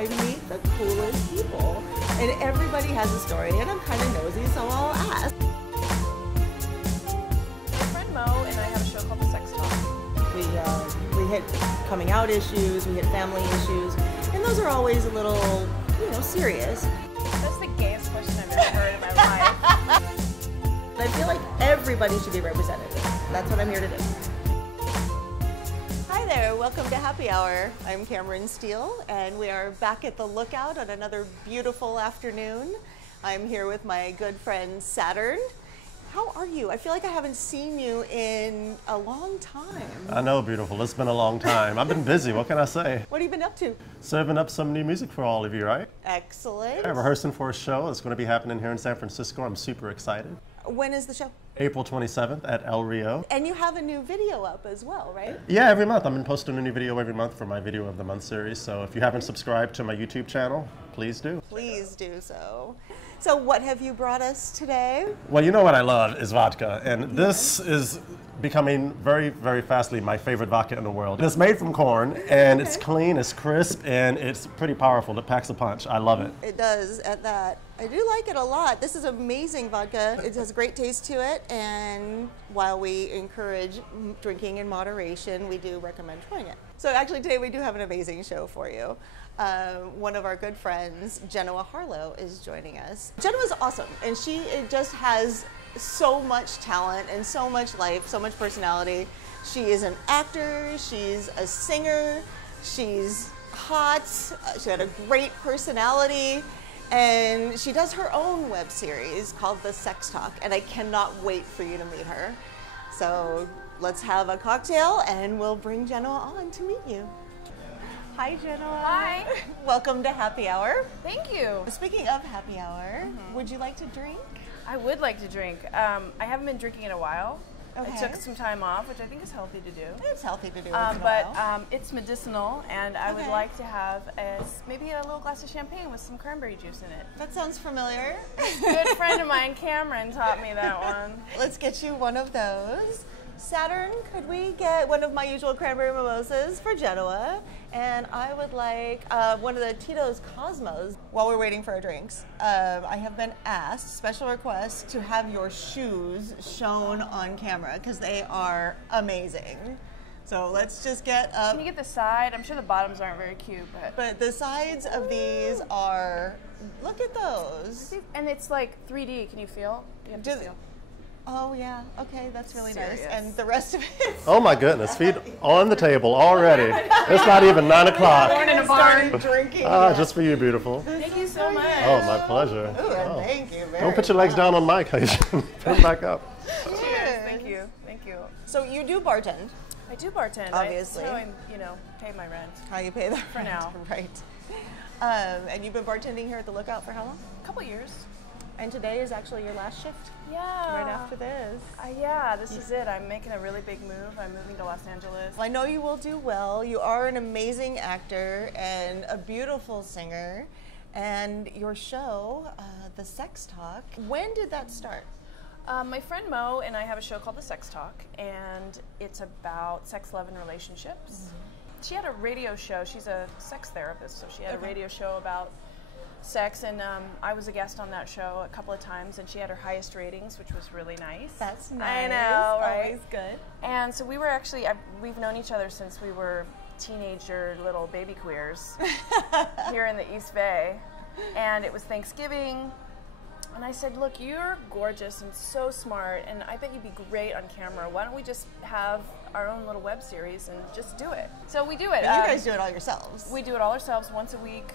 I meet the coolest people. And everybody has a story, and I'm kind of nosy, so I'll ask. My friend Mo and I have a show called The Sex Talk. We hit coming out issues, we hit family issues, and those are always a little, serious. That's the gayest question I've ever heard in my life. I feel like everybody should be represented. That's what I'm here to do. Hi there, welcome to Happy Hour. I'm Cameron Stiehl, and we are back at the Lookout on another beautiful afternoon. I'm here with my good friend Saturn. How are you? I feel like I haven't seen you in a long time. I know, beautiful. It's been a long time. I've been busy. What can I say? What have you been up to? Serving up some new music for all of you, right? Excellent. Yeah, rehearsing for a show. It's going to be happening here in San Francisco. I'm super excited. When is the show? April 27th at El Rio. And you have a new video up as well, right? Yeah, every month. I've been posting a new video every month for my Video of the Month series. So if you haven't subscribed to my YouTube channel, please do. Please do so. So what have you brought us today? Well, you know what I love is vodka. And this is becoming very, very fastly my favorite vodka in the world. It's made from corn, and it's clean, it's crisp, and it's pretty powerful. It packs a punch. I love it. It does, at that. I do like it a lot. This is amazing vodka. It has a great taste to it, and while we encourage drinking in moderation, we do recommend trying it. So actually today we do have an amazing show for you. One of our good friends, Jenoa Harlow, is joining us. Jenoa's awesome, and she just has so much talent and so much life, so much personality. She is an actor, she's a singer, she's hot, she had a great personality, and she does her own web series called The Sex Talk, and I cannot wait for you to meet her. So let's have a cocktail and we'll bring Jenoa on to meet you. Hi, Jenoa. Hi. Welcome to Happy Hour. Thank you. Speaking of Happy Hour, would you like to drink? I would like to drink. I haven't been drinking in a while. Okay. I took some time off, which I think is healthy to do. It's healthy to do once in a while. It's medicinal, and I would like to have maybe a little glass of champagne with some cranberry juice in it. That sounds familiar. A good friend of mine, Cameron, taught me that one. Let's get you one of those. Saturn, could we get one of my usual cranberry mimosas for Jenoa? And I would like one of the Tito's Cosmos. While we're waiting for our drinks, I have been asked, special request, to have your shoes shown on camera because they are amazing. So let's just get up. Can you get the side? I'm sure the bottoms aren't very cute, but the sides of these are, look at those. And it's like 3D, can you feel? You have to feel. Oh yeah, okay, that's really Serious. nice. And the rest of it. Oh my goodness, feet on the table already. It's not even 9 o'clock. Born in a barn. Drinking. Just for you, beautiful. Thank you so much. Oh, my pleasure. Ooh, thank you very Don't put your legs down on my occasion. Put them back up. Cheers. Thank you. Thank you. So you do bartend. I do bartend. Obviously. That's how I, pay my rent. How you pay that For now. Right. And you've been bartending here at the Lookout for how long? A couple years. And today is actually your last shift. Yeah. Right after this. Yeah, this is it. I'm making a really big move. I'm moving to Los Angeles. Well, I know you will do well. You are an amazing actor and a beautiful singer. And your show, The Sex Talk, when did that start? My friend Mo and I have a show called The Sex Talk, and it's about sex, love, and relationships. She had a radio show. She's a sex therapist, so she had a radio show about sex, and I was a guest on that show a couple of times, and she had her highest ratings, which was really nice. That's nice. I know, right? Always good. And so we were actually, we've known each other since we were teenager little baby queers here in the East Bay, and it was Thanksgiving, and I said, look, you're gorgeous and so smart, and I bet you'd be great on camera. Why don't we just have our own little web series and just do it? So we do it. But you guys do it all yourselves. We do it all ourselves once a week.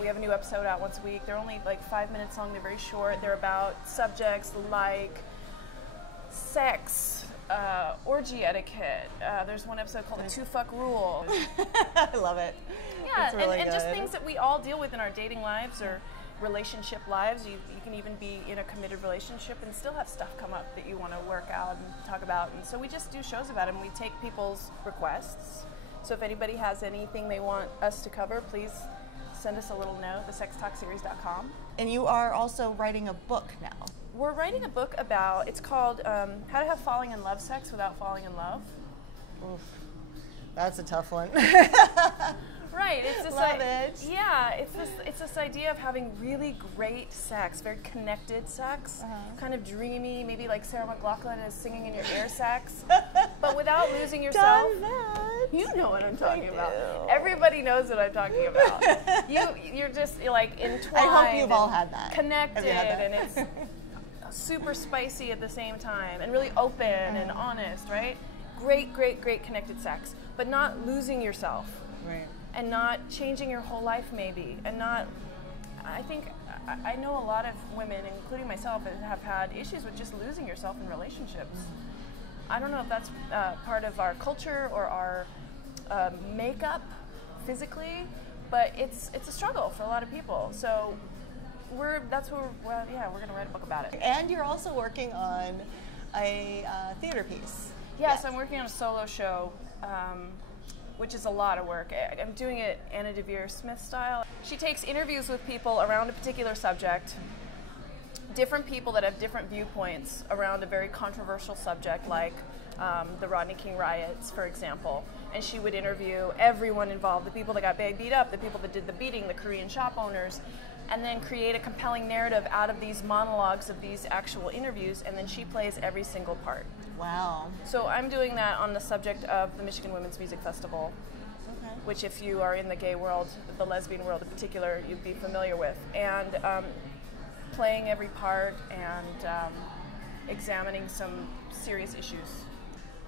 We have a new episode out once a week. They're only like 5 minutes long. They're very short. They're about subjects like sex, orgy etiquette. There's one episode called The 2-Fuck Rule. I love it. Yeah, it's really and just good. things that we all deal with in our dating lives or relationship lives. You can even be in a committed relationship and still have stuff come up that you want to work out and talk about. And so we just do shows about it, and we take people's requests. So if anybody has anything they want us to cover, please send us a little note, thesextalkseries.com. And you are also writing a book now. We're writing a book about, it's called How to Have Falling in Love Sex Without Falling in Love. Oof. That's a tough one. Right, it's a love it. Yeah, it's this idea of having really great sex, very connected sex, kind of dreamy, maybe like Sarah McLachlan is singing in your ear sex, but without losing yourself. Done that. You know what I'm talking about. Everybody knows what I'm talking about. You're like entwined. I hope you've all had that. Connected, and it's super spicy at the same time, and really open and honest, right? Great, great, great connected sex, but not losing yourself. Right. And not changing your whole life, maybe, and not. I think I know a lot of women, including myself, that have had issues with just losing yourself in relationships. I don't know if that's part of our culture or our makeup physically, but it's a struggle for a lot of people. So we're going to write a book about it. And you're also working on a theater piece. Yes, I'm working on a solo show. Which is a lot of work. I'm doing it Anna Devere Smith style. She takes interviews with people around a particular subject, different people that have different viewpoints around a very controversial subject, like the Rodney King riots, for example. And she would interview everyone involved, the people that got beat up, the people that did the beating, the Korean shop owners, and then create a compelling narrative out of these monologues of these actual interviews, and then she plays every single part. Wow. So I'm doing that on the subject of the Michigan Women's Music Festival, which if you are in the gay world, the lesbian world in particular, you'd be familiar with. And playing every part and examining some serious issues.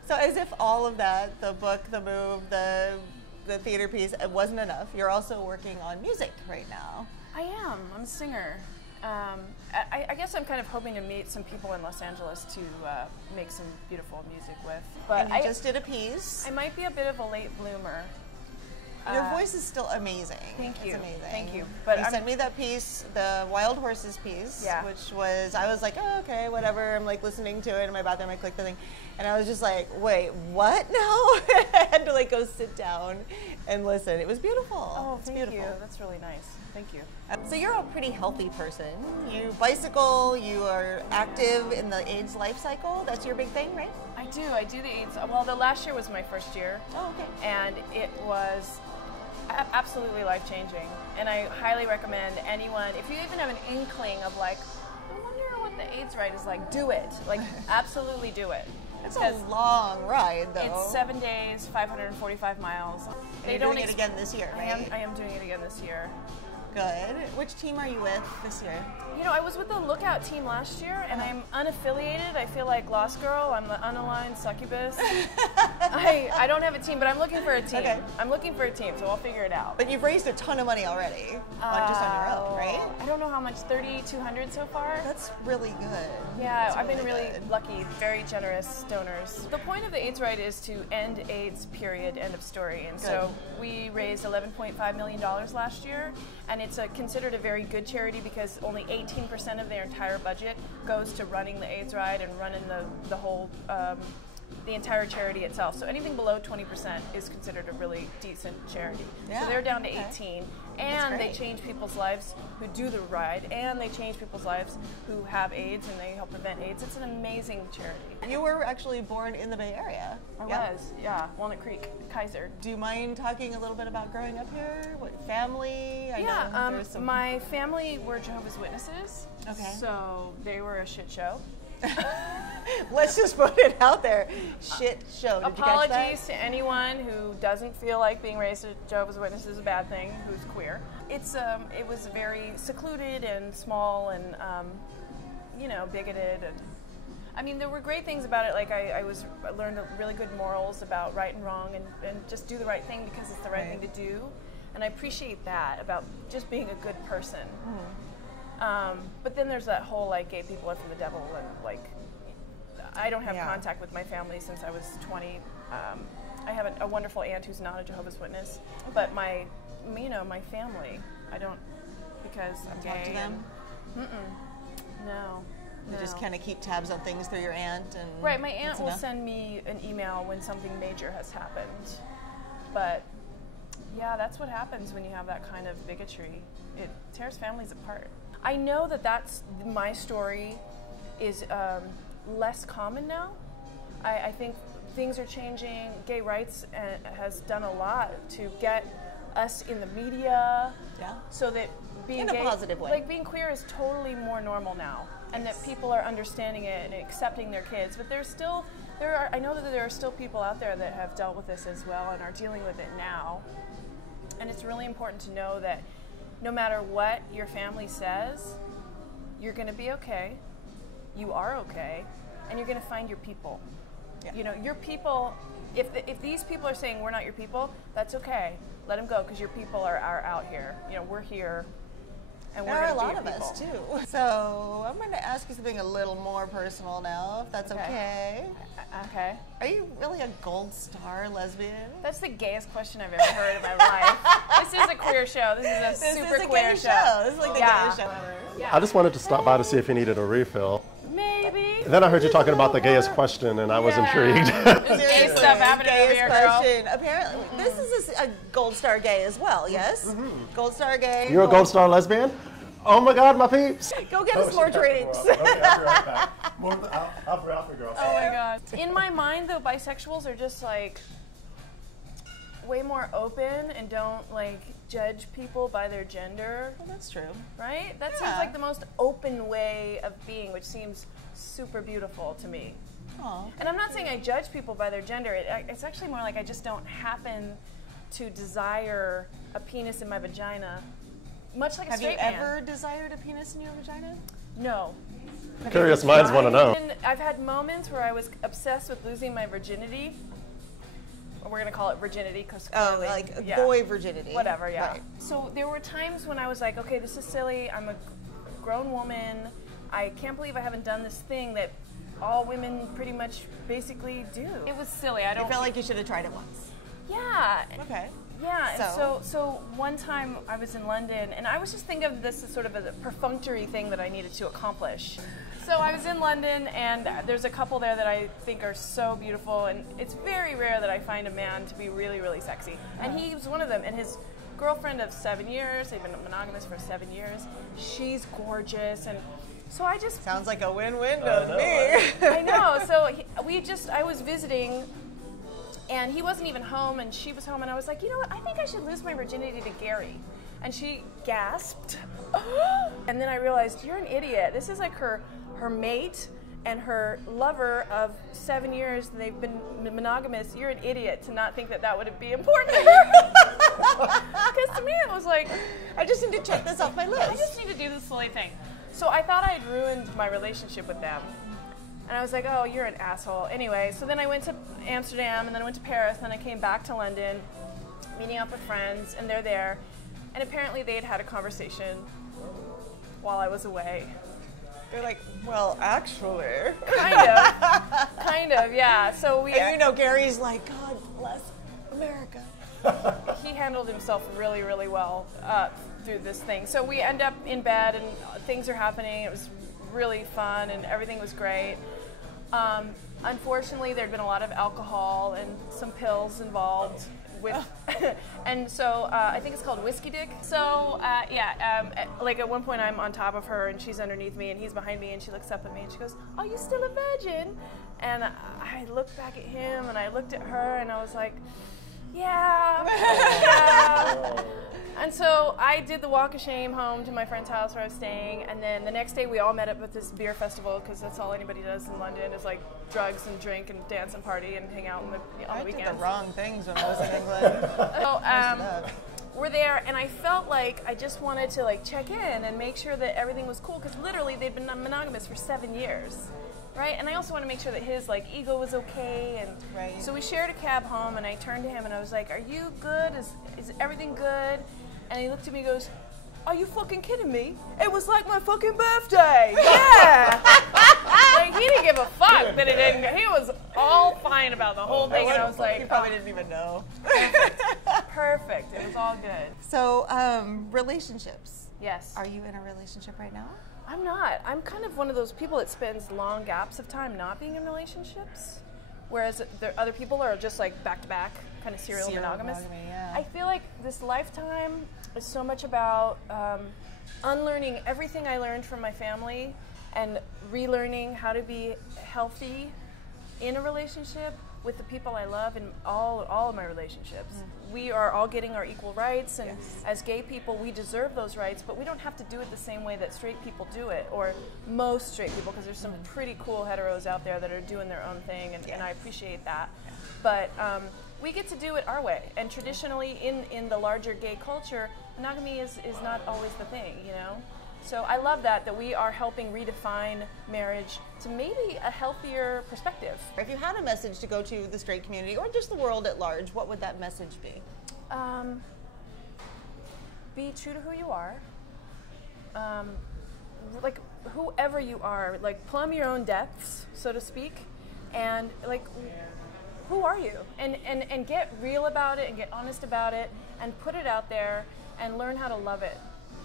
So as if all of that, the book, the move, the theater piece, it wasn't enough, you're also working on music right now. I am. I'm a singer. I guess I'm kind of hoping to meet some people in Los Angeles to make some beautiful music with. But And you just did a piece. I might be a bit of a late bloomer. Your voice is still amazing. Thank you. It's amazing. Thank you. But you sent me that piece, the Wild Horses piece, which was, I was like, oh, okay, whatever. I'm like listening to it in my bathroom. I clicked the thing. And I was just like, wait, what now? I had to like go sit down and listen. It was beautiful. Oh, it's thank beautiful. you. That's really nice. Thank you. So you're a pretty healthy person. You bicycle, you are active in the AIDS life cycle. That's your big thing, right? I do the AIDS. Well, the last year was my first year. Oh, okay. And it was absolutely life-changing. And I highly recommend anyone, if you even have an inkling of like, I wonder what the AIDS ride is like, do it. Like, absolutely do it. It's a long ride, though. It's 7 days, 545 miles. And you're doing it again this year, right? I am doing it again this year. Good. Which team are you with this year? You know, I was with the Lookout team last year, and I'm unaffiliated. I feel like Lost Girl. I'm the unaligned succubus. I don't have a team, but I'm looking for a team. Okay. I'm looking for a team, so I'll figure it out. But you've raised a ton of money already, just on your own, right? I don't know how much, $3,200 so far. That's really good. Yeah, I've been really lucky, very generous donors. The point of the AIDS Ride is to end AIDS, period, end of story. And so we raised $11.5 million last year, and it's considered a very good charity because only 18% of their entire budget goes to running the AIDS Ride and running the whole, the entire charity itself. So anything below 20% is considered a really decent charity. Yeah, so they're down to 18. And they change people's lives who do the ride, and they change people's lives who have AIDS, and they help prevent AIDS. It's an amazing charity. You were actually born in the Bay Area. I was, yeah. Walnut Creek, Kaiser. Do you mind talking a little bit about growing up here? What family? My family were Jehovah's Witnesses. Okay. So they were a shit show. Let's just put it out there. Shit show. Did Apologies to anyone who doesn't feel like being raised a Jehovah's Witness is a bad thing, who's queer. It was very secluded and small and bigoted. And I mean, there were great things about it. Like I learned really good morals about right and wrong and just do the right thing because it's the right thing to do. And I appreciate that about just being a good person. But then there's that whole like gay people are from the devil and like I don't have contact with my family since I was 20. I have a wonderful aunt who's not a Jehovah's Witness, but my family I don't because I'm gay. Talk to them? No. You just kind of keep tabs on things through your aunt and right. My aunt will send me an email when something major has happened, but. Yeah, that's what happens when you have that kind of bigotry. It tears families apart. I know that's my story is less common now. I think things are changing. Gay rights has done a lot to get us in the media. Yeah. So that being In a gay, positive way. like being queer is totally more normal now, and that people are understanding it and accepting their kids. But I know that there are still people out there that have dealt with this as well and are dealing with it now. And it's really important to know that no matter what your family says, you're going to be okay. You are okay, and you're going to find your people. Yeah. You know, your people. If these people are saying we're not your people, that's okay. Let them go, because your people are out here. You know, we're here, and There we're are a going to lot be your of people. us too. So I'm going to ask you something a little more personal now, if that's okay. Okay. Are you really a Gold Star lesbian? That's the gayest question I've ever heard in my life. This is a queer show. This is a super queer gay show. This is like the gayest show ever. Yeah. I just wanted to stop by to see if you needed a refill. Maybe. Then I heard you talking about the gayest question, and I was intrigued. There's gay stuff happening over here, girl. Question. Apparently, this is a Gold Star gay as well, yes? Gold Star gay. You're a Gold Star lesbian? Oh my God, my peeps! Go get us more drinks. Okay, I'll be right back. I'll figure out. Oh my God. In my mind, though, bisexuals are just like way more open and don't like judge people by their gender. Well, that's true. Right? That Yeah. seems like the most open way of being, which seems super beautiful to me. Aw. And I'm not saying I judge people by their gender. It's actually more like I just don't happen to desire a penis in my vagina, much like a Have you straight man. ever desired a penis in your vagina? No. Curious minds want to know. And I've had moments where I was obsessed with losing my virginity. Or we're going to call it virginity because Oh, like boy virginity. whatever, yeah. Right. So there were times when I was like, okay, this is silly. I'm a grown woman. I can't believe I haven't done this thing that all women pretty much basically do. It was silly. I You don't felt like you should have tried it once. Yeah. Okay. Yeah, and So? so one time I was in London, and I was just thinking of this as sort of a perfunctory thing that I needed to accomplish. So I was in London, and there's a couple there that I think are so beautiful, and it's very rare that I find a man to be really, really sexy. And he was one of them, and his girlfriend of 7 years, they've been monogamous for 7 years, she's gorgeous, and so I just... Sounds like a win-win to me. I know, so I was visiting, and he wasn't even home, and she was home, and I was like, you know what, I think I should lose my virginity to Gary. And she gasped. And then I realized, you're an idiot. This is like her mate and her lover of 7 years, and they've been monogamous. You're an idiot to not think that that would be important to her. Because to me, it was like, I just need to check this off my list. I just need to do this silly thing. So I thought I had ruined my relationship with them. And I was like, oh, you're an asshole. Anyway, so then I went to Amsterdam, and then I went to Paris, and I came back to London, meeting up with friends, and they're there. And apparently they had had a conversation while I was away. They're like, well, actually. Kind of, yeah. So And you know, Gary's like, God bless America. he handled himself really, really well through this thing. So we end up in bed, and things are happening. It was really fun, and everything was great. Unfortunately, there'd been a lot of alcohol and some pills involved with, and so I think it's called whiskey dick. So like at one point I'm on top of her and she's underneath me and he's behind me, and she looks up at me and she goes, "Are you still a virgin?" And I looked back at him and I looked at her and I was like, yeah. And so I did the walk of shame home to my friend's house where I was staying, and then the next day we all met up at this beer festival, because that's all anybody does in London is like drugs and drink and dance and party and hang out on the weekends. I did the wrong things when I was in England. So we're there, and I felt like I just wanted to like check in and make sure that everything was cool, because literally they'd been monogamous for 7 years. Right, and I also want to make sure that his like ego was okay, and Right. so we shared a cab home, and I turned to him and I was like, "Are you good? Is everything good?" And he looked at me and goes, "Are you fucking kidding me? It was like my fucking birthday." Yeah. Like, he didn't give a fuck that it didn't. He was all fine about the whole thing, and I was like, You probably didn't even know. "Perfect. It was all good." So, relationships. Yes. Are you in a relationship right now? I'm not. I'm kind of one of those people that spends long gaps of time not being in relationships, whereas other people are just like back-to-back, kind of serial monogamous. monogamy, yeah. I feel like this lifetime is so much about unlearning everything I learned from my family and relearning how to be healthy in a relationship with the people I love in all of my relationships. We are all getting our equal rights, and as gay people, we deserve those rights, but we don't have to do it the same way that straight people do it, or most straight people, because there's some pretty cool heteros out there that are doing their own thing, and I appreciate that. But we get to do it our way, and traditionally in the larger gay culture, monogamy is not always the thing, you know? So I love that we are helping redefine marriage to maybe a healthier perspective. If you had a message to go to the straight community or just the world at large, what would that message be? Be true to who you are. Like whoever you are, like plumb your own depths, so to speak, and like who are you? And get real about it and get honest about it and put it out there and learn how to love it.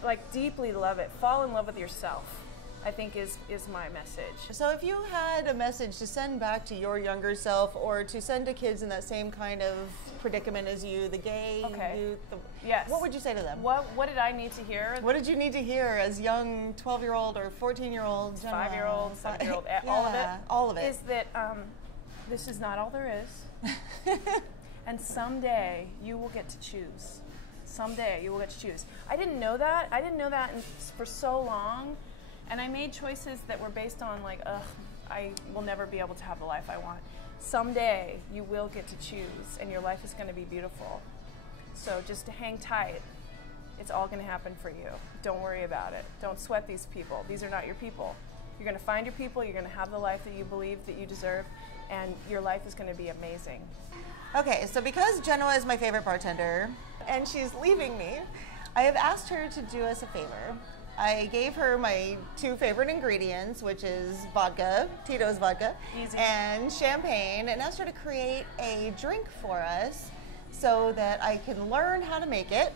Like deeply love it. Fall in love with yourself, I think is my message. So if you had a message to send back to your younger self, or to send to kids in that same kind of predicament as you, the gay youth, yes, what would you say to them? What did I need to hear? What did you need to hear as young 12-year-old or 14-year-old, 5-year-old, 7-year-old, all of it? Is that this is not all there is. And someday you will get to choose. Someday you will get to choose. I didn't know that. For so long. And I made choices that were based on like, I will never be able to have the life I want. Someday you will get to choose, and your life is going to be beautiful. So just to hang tight. It's all going to happen for you. Don't worry about it. Don't sweat these people. These are not your people. You're going to find your people. You're going to have the life that you believe that you deserve, and your life is going to be amazing. Okay, so because Jenoa is my favorite bartender, and she's leaving me, I have asked her to do us a favor. I gave her my 2 favorite ingredients, which is vodka, Tito's vodka, and champagne, and asked her to create a drink for us so that I can learn how to make it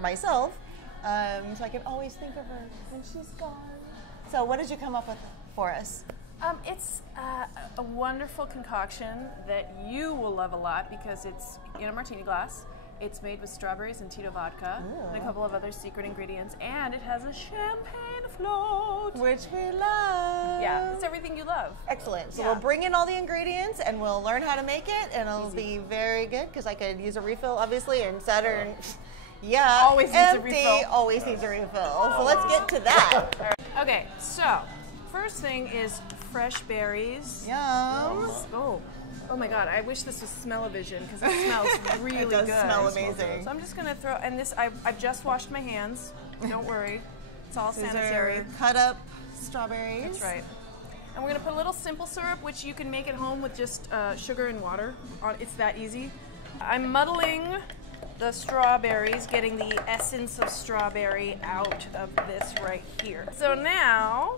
myself, so I can always think of her when she's gone. So what did you come up with for us? It's a wonderful concoction that you will love a lot because it's in a martini glass. It's made with strawberries and Tito vodka and a couple of other secret ingredients, and it has a champagne float. Which we love. Yeah, it's everything you love. Excellent. So we'll bring in all the ingredients and we'll learn how to make it, and it'll be very good because I could use a refill, obviously, and Saturn, always needs a refill. Always needs a refill. So let's get to that. Right. Okay, so first thing is fresh berries. Yum. Oh my God, I wish this was smell-o-vision because it smells really good. It does smell amazing. So I'm just gonna throw, and this, I've just washed my hands. Don't worry, it's all sanitary. Cut up strawberries. That's right. And we're gonna put a little simple syrup, which you can make at home with just sugar and water. It's that easy. I'm muddling the strawberries, getting the essence of strawberry out of this right here. So now,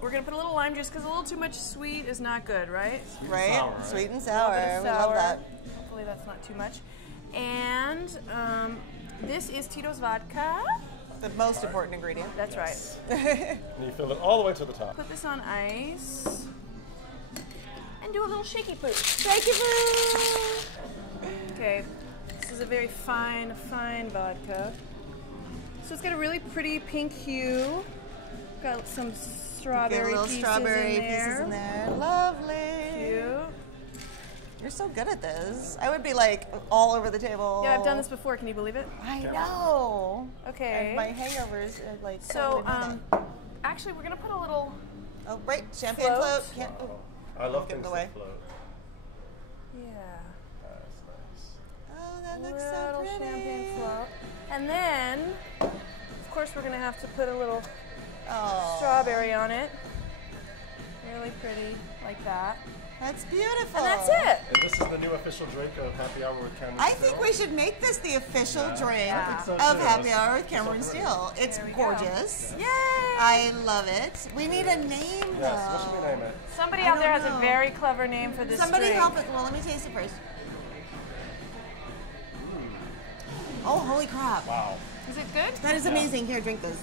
we're gonna put a little lime juice because a little too much sweet is not good, right? Right, sweet and sour. We love that. Hopefully that's not too much. And this is Tito's vodka. The most important ingredient. That's right. And you fill it all the way to the top. Put this on ice. And do a little shaky poo. Shaky poo! Okay, this is a very fine, fine vodka. So it's got a really pretty pink hue. Got some strawberry pieces in there. Lovely. Cute. You're so good at this. I would be like all over the table. Yeah, I've done this before. Can you believe it? I know. Okay. And my hangovers are like. So, actually, we're gonna put a little. Oh, right, champagne float. I love things away. that float. Yeah. That's nice. Oh, that looks Little so pretty. champagne float. And then, of course, we're gonna have to put a little strawberry on it. Really pretty, like that. That's beautiful. And that's it. And this is the new official drink of Happy Hour with Cameron I Stiehl. think we should make this the official drink so of too. Happy Hour with Cameron Stiehl. It's gorgeous. Yay! I love it. We need a name though. Yes, what should we name it? Somebody out there has a very clever name for this Somebody drink. help us. Well, let me taste it first. Oh, holy crap. Wow. Is it good? That is amazing. Here, drink this.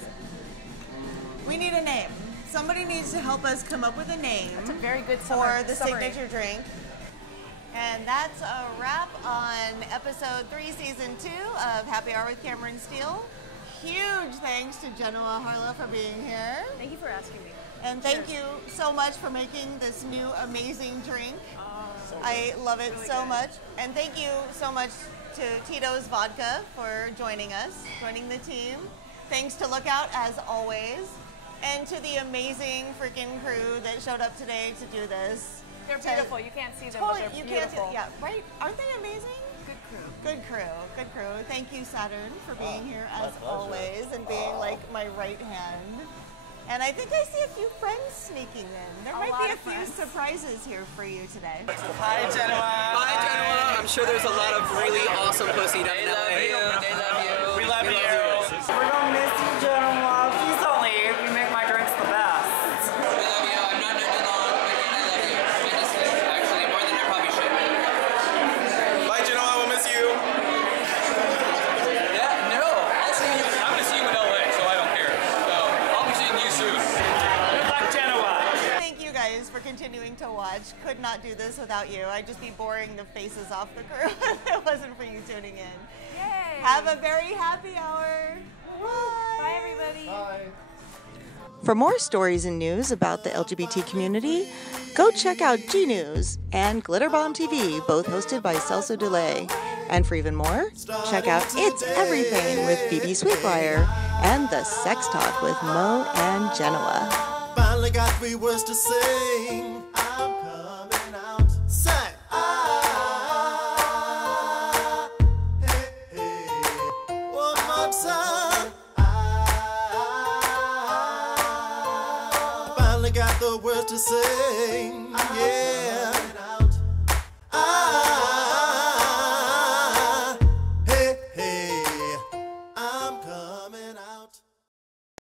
We need a name. Somebody needs to help us come up with a name. That's a very good for the summary. signature drink. And that's a wrap on episode 3, season 2 of Happy Hour with Cameron Stiehl. Huge thanks to Jenoa Harlow for being here. Thank you for asking me. And thank you so much for making this new amazing drink. I love it so much. And thank you so much to Tito's Vodka for joining us, joining the team. Thanks to Lookout, as always. And to the amazing freaking crew that showed up today to do this. They're beautiful. You can't see them, Totally, but they're you beautiful. can't see, yeah, right? Aren't they amazing? Good crew. Good crew, good crew. Thank you, Saturn, for being here as pleasure. always and being like my right hand. And I think I see a few friends sneaking in. There might be a few surprises here for you today. Hi, Jenoa. Hi, Jenoa. I'm sure there's a lot of really awesome pussy down in LA. They love you. We love you. We're gonna miss you, Jenoa. Please don't leave. You make my drinks the best. We love you. I'm not known too long, but I love you. Honestly, actually, more than I probably should. Bye, Jenoa. We'll miss you. Yeah, no. I'll see you. I'm going to see you in LA, so I don't care. So I'll be seeing you soon. Good luck, Jenoa. Thank you guys for continuing to watch. Could not do this without you. I'd just be boring the faces off the crew if it wasn't for you tuning in. Yay! Have a very happy hour. Bye. Bye, everybody. For more stories and news about the LGBT community, go check out G News and Glitter Bomb TV, both hosted by Celso Delay. And for even more, check out It's Everything with Phoebe Sweetbriar and The Sex Talk with Mo and Jenoa. Finally got 3 words to sing. I'm coming out. Say, hey, hey. One more time. Finally got the words to sing. Yeah.